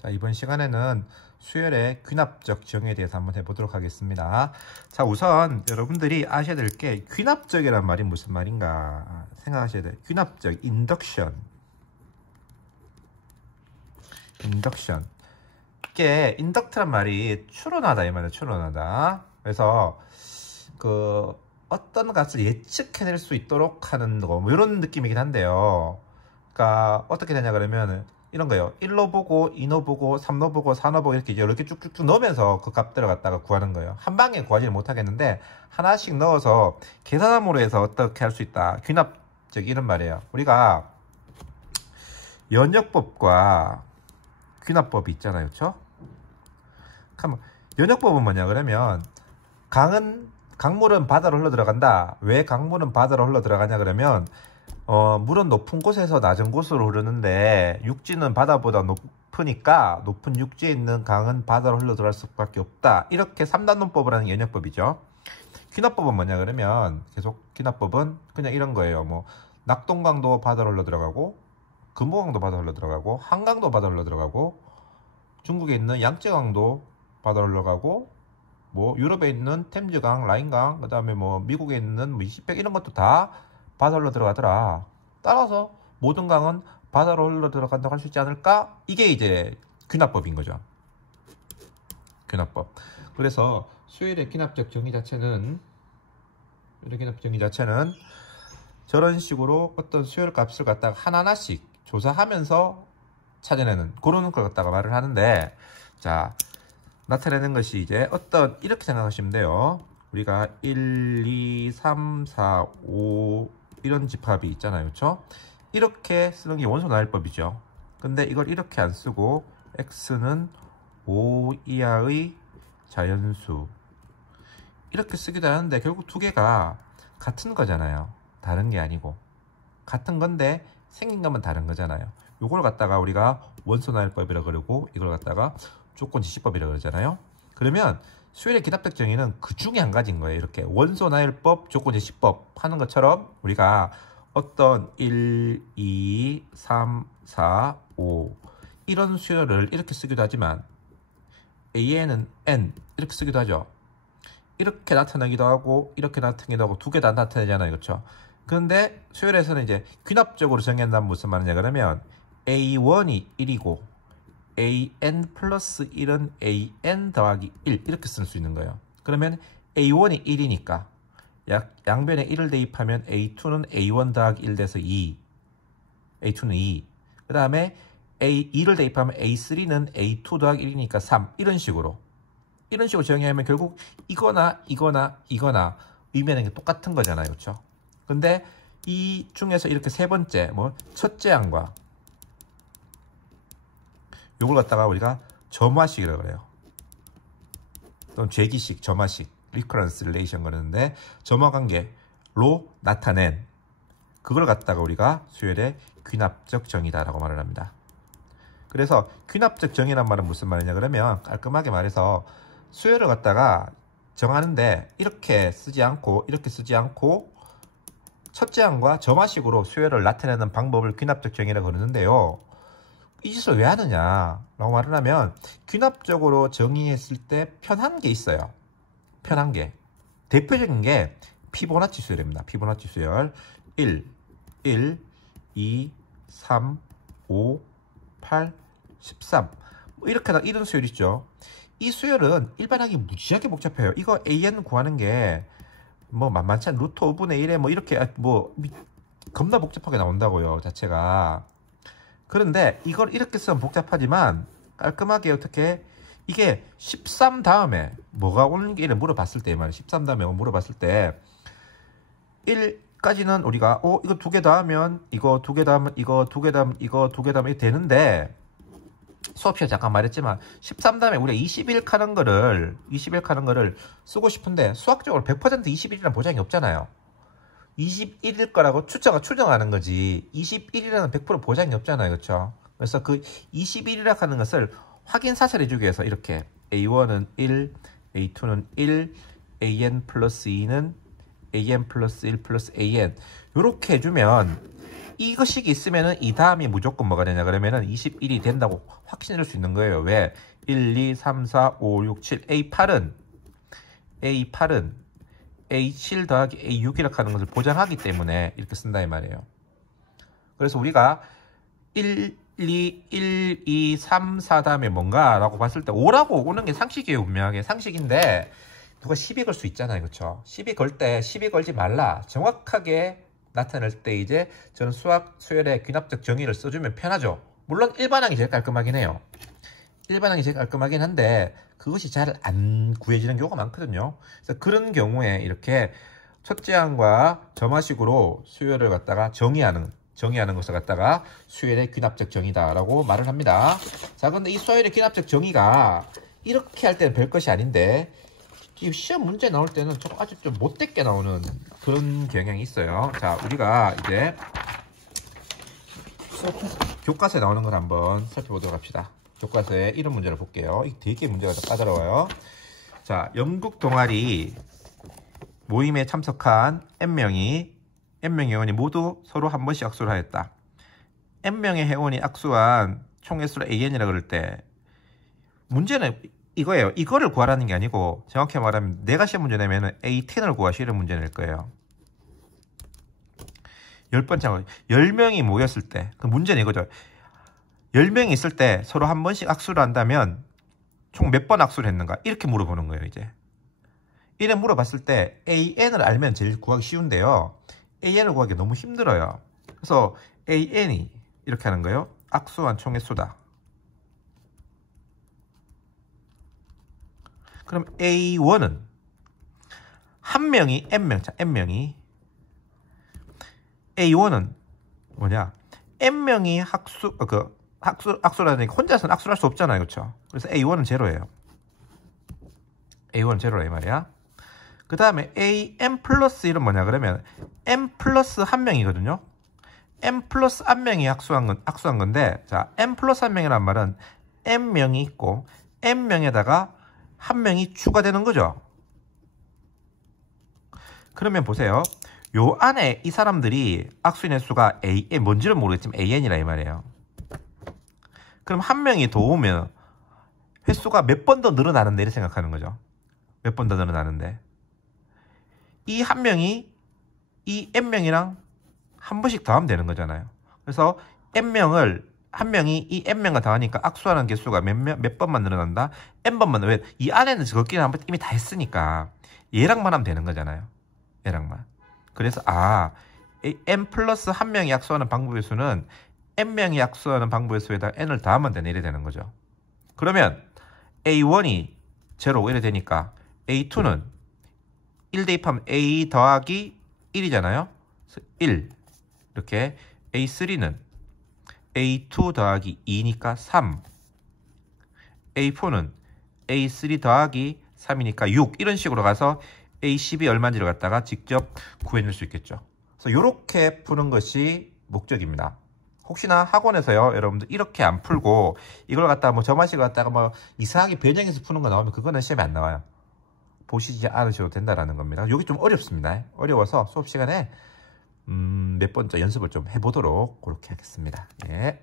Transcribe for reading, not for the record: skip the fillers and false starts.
자, 이번 시간에는 수열의 귀납적 정의에 대해서 한번 해보도록 하겠습니다. 자, 우선 여러분들이 아셔야 될 게 귀납적이란 말이 무슨 말인가 생각하셔야 돼요. 귀납적, 인덕션. 이게 인덕트란 말이 추론하다 이 말이에요. 추론하다. 그래서 그 어떤 값을 예측해낼 수 있도록 하는 거, 뭐 이런 느낌이긴 한데요. 그러니까 어떻게 되냐 그러면 이런 거예요. 1로 보고 2로 보고 3로 보고 4로 보고 이렇게 쭉쭉쭉 넣으면서 그 값 들어갔다가 구하는 거예요. 한 방에 구하지는 못하겠는데 하나씩 넣어서 계산함으로 해서 어떻게 할 수 있다. 귀납적 이런 말이에요. 우리가 연역법과 귀납법이 있잖아요. 그렇죠? 그럼 연역법은 뭐냐 그러면 강물은 바다로 흘러 들어간다. 왜 강물은 바다로 흘러 들어가냐 그러면 물은 높은 곳에서 낮은 곳으로 흐르는데 육지는 바다보다 높으니까 높은 육지에 있는 강은 바다로 흘러 들어갈 수밖에 없다. 이렇게 3단원법을 하는 연역법이죠. 귀납법은 뭐냐 그러면 계속 귀납법은 그냥 이런 거예요. 뭐 낙동강도 바다로 흘러 들어가고 금호강도 바다로 흘러 들어가고 한강도 바다로 흘러 들어가고 중국에 있는 양쯔강도 바다로 흘러가고 뭐 유럽에 있는 템즈강, 라인강, 그 다음에 뭐 미국에 있는 뭐 20백 이런 것도 다 바다로 들어가더라. 따라서 모든 강은 바다로 흘러 들어간다고 할 수 있지 않을까? 이게 이제 귀납법인 거죠. 귀납법. 그래서 수열의 귀납적 정의 자체는 저런 식으로 어떤 수열 값을 갖다가 하나하나씩 조사하면서 찾아내는 그런 걸 갖다가 말을 하는데, 자, 나타내는 것이 이제 이렇게 생각하시면 돼요. 우리가 1, 2, 3, 4, 5 이런 집합이 있잖아요. 그렇죠? 이렇게 쓰는 게 원소 나열법이죠. 근데 이걸 이렇게 안 쓰고 x는 5 이하의 자연수 이렇게 쓰기도 하는데 결국 두 개가 같은 거잖아요. 다른 게 아니고 같은 건데 생긴 것만 다른 거잖아요. 요걸 갖다가 우리가 원소 나열법이라고 그러고 이걸 갖다가 조건지시법이라고 그러잖아요. 그러면 수열의 귀납적 정의는 그 중에 한 가지인 거예요. 이렇게 원소 나열법, 조건지시법 하는 것처럼 우리가 어떤 1, 2, 3, 4, 5 이런 수열을 이렇게 쓰기도 하지만 AN은 N 이렇게 쓰기도 하죠. 이렇게 나타내기도 하고 이렇게 나타내기도 하고 두 개 다 나타내잖아요. 그렇죠? 그런데 수열에서는 이제 귀납적으로 정의한다면 무슨 말이냐 그러면 A1이 1이고 AN 플러스 1은 AN 더하기 1 이렇게 쓸 수 있는 거예요. 그러면 A1이 1이니까 양변에 1을 대입하면 A2는 A1 더하기 1 돼서 2 A2는 2 그 다음에 A2를 대입하면 A3는 A2 더하기 1이니까 3 이런 식으로 정의하면 결국 이거나 의미하는 게 똑같은 거잖아요. 그렇죠? 근데 이 중에서 이렇게 세 번째 뭐 첫째 항과 요걸 갖다가 우리가 점화식이라고 그래요. 또는 죄기식, 점화식, 리커런스 릴레이션 그러는데 점화 관계로 나타낸 그걸 갖다가 우리가 수열의 귀납적 정의다라고 말을 합니다. 그래서 귀납적 정의란 말은 무슨 말이냐 그러면 깔끔하게 말해서 수열을 갖다가 정하는데 이렇게 쓰지 않고 첫째 항과 점화식으로 수열을 나타내는 방법을 귀납적 정의라고 그러는데요. 이 짓을 왜 하느냐 라고 말을 하면 귀납적으로 정의했을 때 편한 게 있어요. 편한 게 대표적인 게 피보나치 수열입니다. 피보나치 수열 1, 2, 3, 5, 8, 13 이렇게 이런 수열 있죠. 이 수열은 일반하기 무지하게 복잡해요. 이거 AN 구하는 게 뭐 만만치 않은 루트 5분의 1에 뭐 이렇게 뭐 겁나 복잡하게 나온다고요. 자체가. 그런데 이걸 이렇게 쓰면 복잡하지만 깔끔하게 어떻게 이게 13 다음에 뭐가 오는 게 물어봤을 때 말이에요. 13 다음에 물어봤을 때 1까지는 우리가 이거 두 개 더하면 이거 두 개 더하면 이거 두 개 더하면 이거 두 개 더하면 이게 되는데 수업 시간에 잠깐 말했지만 13 다음에 우리가 21 카는 거를 쓰고 싶은데 수학적으로 100% 21이라는 보장이 없잖아요. 21일 거라고 추정하는 거지 21이라는 100% 보장이 없잖아요. 그렇죠? 그래서 그 21이라고 하는 것을 확인 사실해 주기 위해서 이렇게 A1은 1, A2는 1, AN 플러스 2는 AN 플러스 1 플러스 AN 이렇게 해주면 이것식이 있으면은 이 다음이 무조건 뭐가 되냐 그러면은 21이 된다고 확신할 수 있는 거예요. 왜? 1, 2, 3, 4, 5, 6, 7, A8은 A7 더하기 A6이라고 하는 것을 보장하기 때문에 이렇게 쓴다 이 말이에요. 그래서 우리가 1, 2, 3, 4 다음에 뭔가 라고 봤을 때 5라고 오는 게 상식이에요. 분명하게 상식인데 누가 시비 걸 수 있잖아요. 그렇죠? 시비 걸 때 시비 걸지 말라 정확하게 나타낼 때 이제 저는 수학 수열의 귀납적 정의를 써주면 편하죠. 물론 일반항이 제일 깔끔하긴 해요. 일반항이 제일 깔끔하긴 한데 그것이 잘 안 구해지는 경우가 많거든요. 그래서 그런 경우에 이렇게 첫째 항과 점화식으로 수열을 갖다가 정의하는 것을 갖다가 수열의 귀납적 정의다라고 말을 합니다. 자, 근데 이 수열의 귀납적 정의가 이렇게 할 때는 별 것이 아닌데 이 시험 문제 나올 때는 아주 좀 못되게 나오는 그런 경향이 있어요. 자, 우리가 이제 교과서에 나오는 걸 한번 살펴보도록 합시다. 교과서에 이런 문제를 볼게요. 이게 되게 문제가 더 까다로워요. 자, 영국 동아리 모임에 참석한 N명의 회원이 모두 서로 한 번씩 악수를 하였다. N명의 회원이 악수한 총 횟수를 AN이라고 그럴 때 문제는 이거예요. 이거를 구하라는 게 아니고 정확히 말하면 내가 시험 문제 내면 A10을 구하시는 문제 낼 거예요. 10번째 10명이 모였을 때 그 문제는 이거죠. 10명이 있을 때 서로 한 번씩 악수를 한다면 총 몇 번 악수를 했는가 이렇게 물어보는 거예요. 이제 이래 물어봤을 때 AN을 알면 제일 구하기 쉬운데요. AN을 구하기 너무 힘들어요. 그래서 AN이 이렇게 하는 거예요. 악수한 총 횟수다. 그럼 A1은 한 명이 N명, 자, N명이 A1은 뭐냐? N명이 악수라는 게 혼자서는 악수를 할 수 없잖아요. 그렇죠? 그래서 A1은 제로예요. A1은 제로라 이 말이야. 그 다음에 AM 플러스 1은 뭐냐 그러면 M 플러스 한 명이거든요. M 플러스 한 명이 악수한 건데, 자, M 플러스 한 명이란 말은 N명이 있고 N명에다가 한 명이 추가되는 거죠. 그러면 보세요. 요 안에 이 사람들이 악수인 횟수가 AN, 뭔지는 모르겠지만 AN이라 이 말이에요. 그럼 한 명이 더 오면 횟수가 몇 번 더 늘어나는데 이렇게 생각하는 거죠. 몇 번 더 늘어나는데 이 한 명이 이 N명이랑 한 번씩 더하면 되는 거잖아요. 그래서 한 명이 이 N명과 더하니까 악수하는 개수가 몇 번만 늘어난다? N번만. 왜? 이 안에는 걷기는 한번 이미 다 했으니까 얘랑만 하면 되는 거잖아요. 얘랑만. 그래서 N 플러스 한 명이 악수하는 방법의 수는 N명이 악수하는 방법의 수에다 N을 더하면 되네 이래 되는 거죠. 그러면 A1이 제로 이래 되니까 A2는 1 대입하면 A 더하기 1이잖아요. 그래서 1 이렇게 A3는 A2 더하기 2니까 3 A4는 A3 더하기 3이니까 6 이런 식으로 가서 A10이 얼마인지를 갖다가 직접 구해낼 수 있겠죠. 그래서 이렇게 푸는 것이 목적입니다. 혹시나 학원에서요 여러분들 이렇게 안 풀고 이걸 갖다가 뭐 저만식을 갖다가 뭐 이상하게 변형해서 푸는 거 나오면 그거는 시험에 안 나와요. 보시지 않으셔도 된다라는 겁니다. 여기 좀 어렵습니다. 어려워서 수업 시간에 몇 번째 연습을 좀 해보도록 그렇게 하겠습니다. 예.